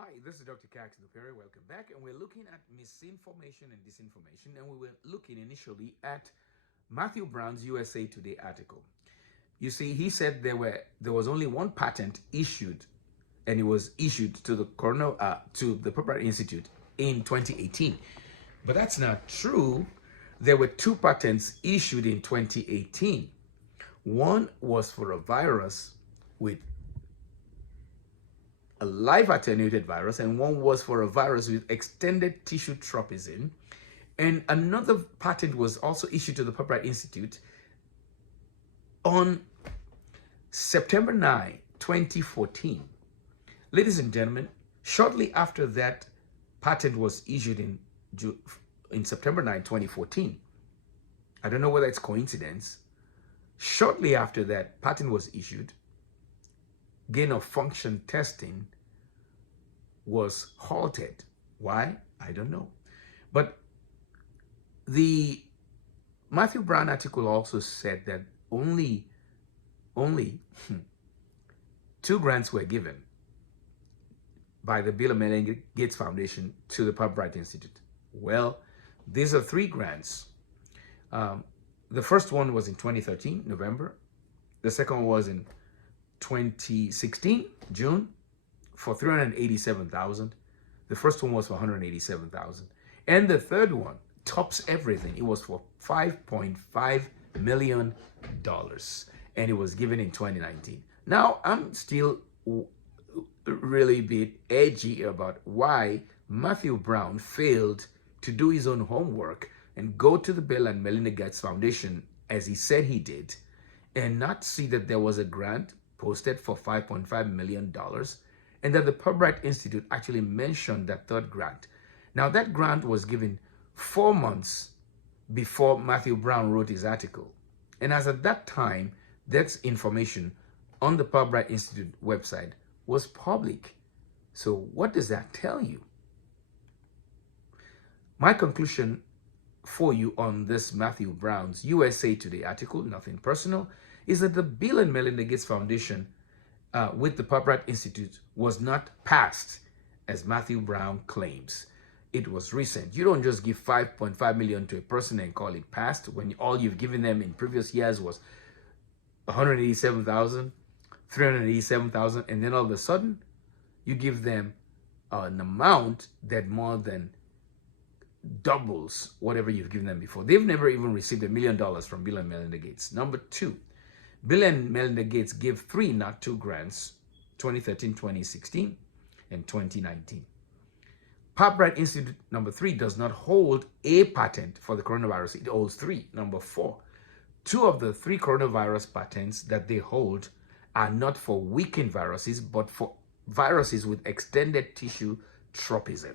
Hi, this is Dr. Cax Dupere. Welcome back. And we're looking at misinformation and disinformation. And we were looking initially at Matthew Brown's USA Today article. You see, he said there was only one patent issued, and it was issued to the Purbright Institute in 2018. But that's not true. There were two patents issued in 2018. One was for a virus with a live attenuated virus, and one was for a virus with extended tissue tropism. And another patent was also issued to the Purbright Institute on September 9, 2014. Ladies and gentlemen, shortly after that patent was issued in September 9, 2014, I don't know whether it's coincidence, shortly after that patent was issued, gain of function testing was halted. Why? I don't know. But the Matthew Brown article also said that only two grants were given by the Bill and Melinda Gates Foundation to the Purbright Institute. Well, these are three grants. The first one was in 2013, November. The second one was in 2016, June, for $387,000. The first one was for $187,000. And the third one tops everything. It was for $5.5 million. And it was given in 2019. Now, I'm still really a bit edgy about why Matthew Brown failed to do his own homework and go to the Bill and Melinda Gates Foundation, as he said he did, and not see that there was a grant posted for $5.5 million, and that the Purbright Institute actually mentioned that third grant. Now, that grant was given 4 months before Matthew Brown wrote his article. And as at that time, that information on the Purbright Institute website was public. So what does that tell you? My conclusion for you on this Matthew Brown's USA Today article, nothing personal, is that the Bill and Melinda Gates Foundation with the Purbright Institute was not passed, as Matthew Brown claims. It was recent. You don't just give $5.5 million to a person and call it passed when all you've given them in previous years was $187,000, $387,000, and then all of a sudden you give them an amount that more than doubles whatever you've given them before. They've never even received $1 million from Bill and Melinda Gates. Number two, Bill and Melinda Gates gave 3, not 2 grants, 2013, 2016, and 2019. Purbright Institute, number 3, does not hold a patent for the coronavirus. It holds 3. Number 4, 2 of the 3 coronavirus patents that they hold are not for weakened viruses, but for viruses with extended tissue tropism.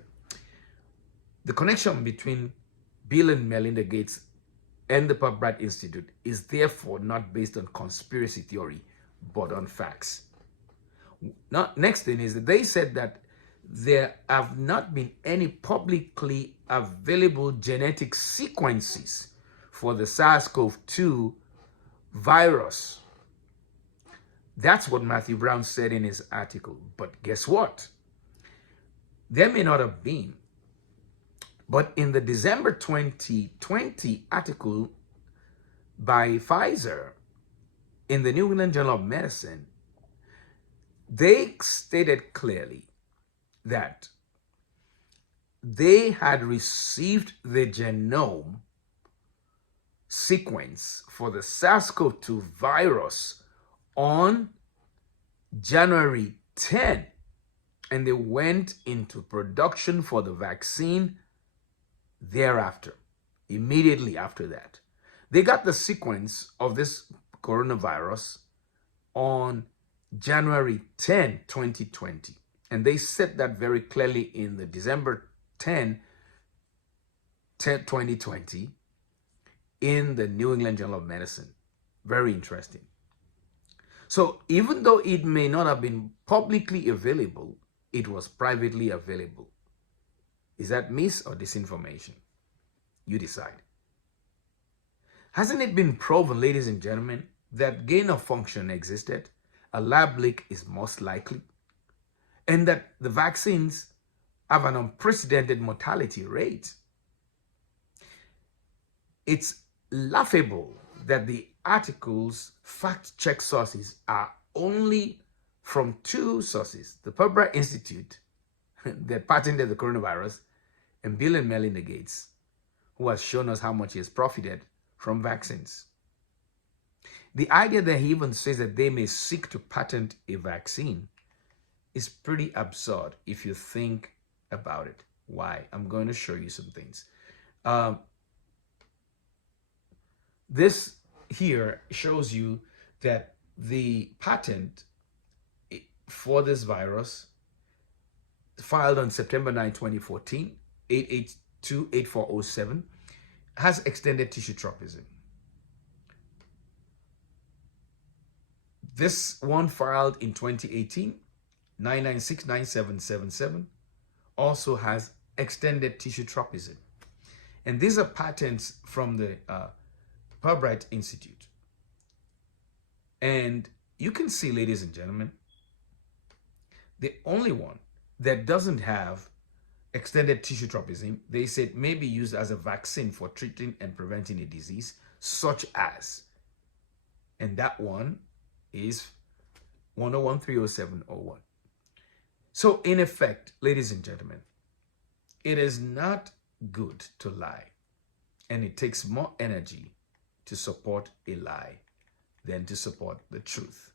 The connection between Bill and Melinda Gates and the Purbright Institute is therefore not based on conspiracy theory, but on facts. Now, next thing is that they said that there have not been any publicly available genetic sequences for the SARS-CoV-2 virus. That's what Matthew Brown said in his article. But guess what? There may not have been. But in the December 2020 article by Pfizer in the New England Journal of Medicine, they stated clearly that they had received the genome sequence for the SARS-CoV-2 virus on January 10, and they went into production for the vaccine thereafter, immediately after that. They got the sequence of this coronavirus on January 10, 2020. And they said that very clearly in the December 10, 2020 in the New England Journal of Medicine. Very interesting. So even though it may not have been publicly available, it was privately available. Is that mis or disinformation? You decide. Hasn't it been proven, ladies and gentlemen, that gain of function existed? A lab leak is most likely. and that the vaccines have an unprecedented mortality rate. It's laughable that the article's fact-check sources are only from two sources: the Pubra Institute that patented the coronavirus, and Bill and Melinda Gates, who has shown us how much he has profited from vaccines. The idea that he even says that they may seek to patent a vaccine is pretty absurd if you think about it. Why? I'm going to show you some things. This here shows you that the patent for this virus filed on September 9, 2014, 882-8407, has extended tissue tropism. This one filed in 2018, 9969777, also has extended tissue tropism. And these are patents from the Pubra Institute. And you can see, ladies and gentlemen, the only one that doesn't have extended tissue tropism, they said, may be used as a vaccine for treating and preventing a disease such as, and that one is 101-30701. So in effect, ladies and gentlemen, it is not good to lie, and it takes more energy to support a lie than to support the truth.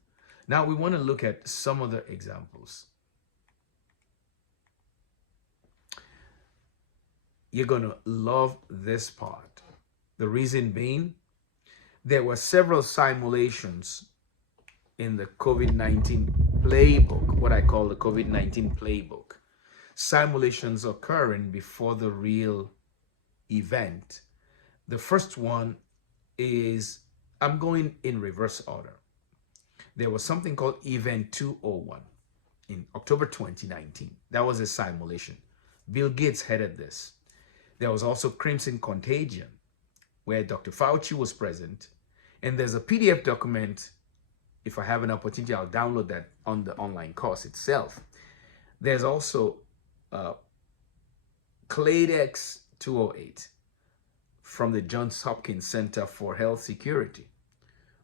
Now we want to look at some other examples. You're going to love this part. The reason being, there were several simulations in the COVID-19 playbook, what I call the COVID-19 playbook. Simulations occurring before the real event. The first one is, I'm going in reverse order. There was something called Event 201 in October 2019. That was a simulation. Bill Gates headed this. There was also Crimson Contagion, where Dr. Fauci was present. And there's a PDF document. If I have an opportunity, I'll download that on the online course itself. There's also Cladex 208 from the Johns Hopkins Center for Health Security,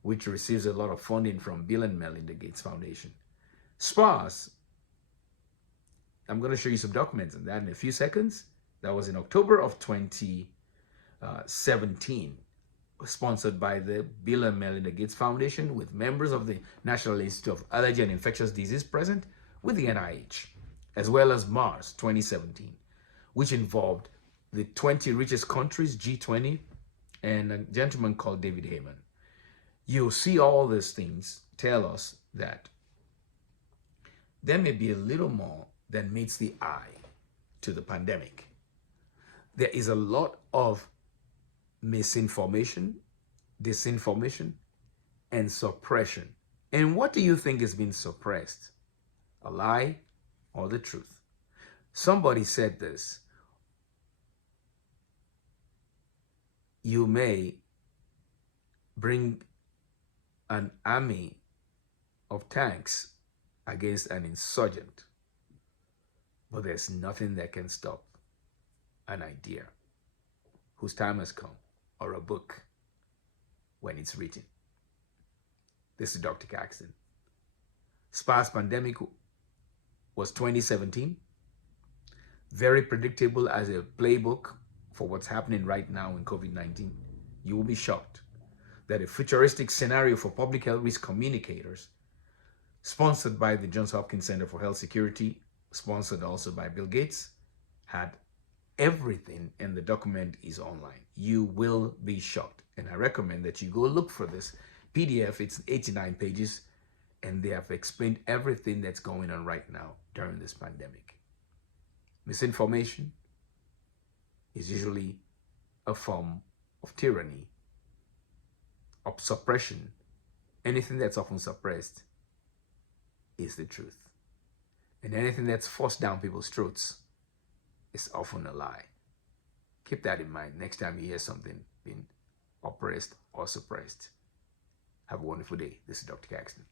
which receives a lot of funding from Bill and Melinda Gates Foundation. SPARS, I'm going to show you some documents on that in a few seconds. That was in October of 2017, sponsored by the Bill and Melinda Gates Foundation, with members of the National Institute of Allergy and Infectious Disease present, with the NIH, as well as MARS 2017, which involved the 20 richest countries, G20, and a gentleman called David Heyman. You'll see all these things tell us that there may be a little more than meets the eye to the pandemic. There is a lot of misinformation, disinformation, and suppression. And what do you think is being suppressed? A lie or the truth? Somebody said this: you may bring an army of tanks against an insurgent, but there's nothing that can stop an idea whose time has come, or a book when it's written. This is Dr. Caxton. SPARS pandemic was 2017. Very predictable as a playbook for what's happening right now in COVID-19. You will be shocked that a futuristic scenario for public health risk communicators, sponsored by the Johns Hopkins Center for Health Security, sponsored also by Bill Gates, had everything, and the document is online. You will be shocked, and I recommend that you go look for this PDF. It's 89 pages, and they have explained everything that's going on right now during this pandemic. Misinformation is usually a form of tyranny, of suppression. Anything that's often suppressed is the truth, and anything that's forced down people's throats is often a lie. Keep that in mind next time you hear something being oppressed or suppressed. Have a wonderful day. This is Dr. Caxton.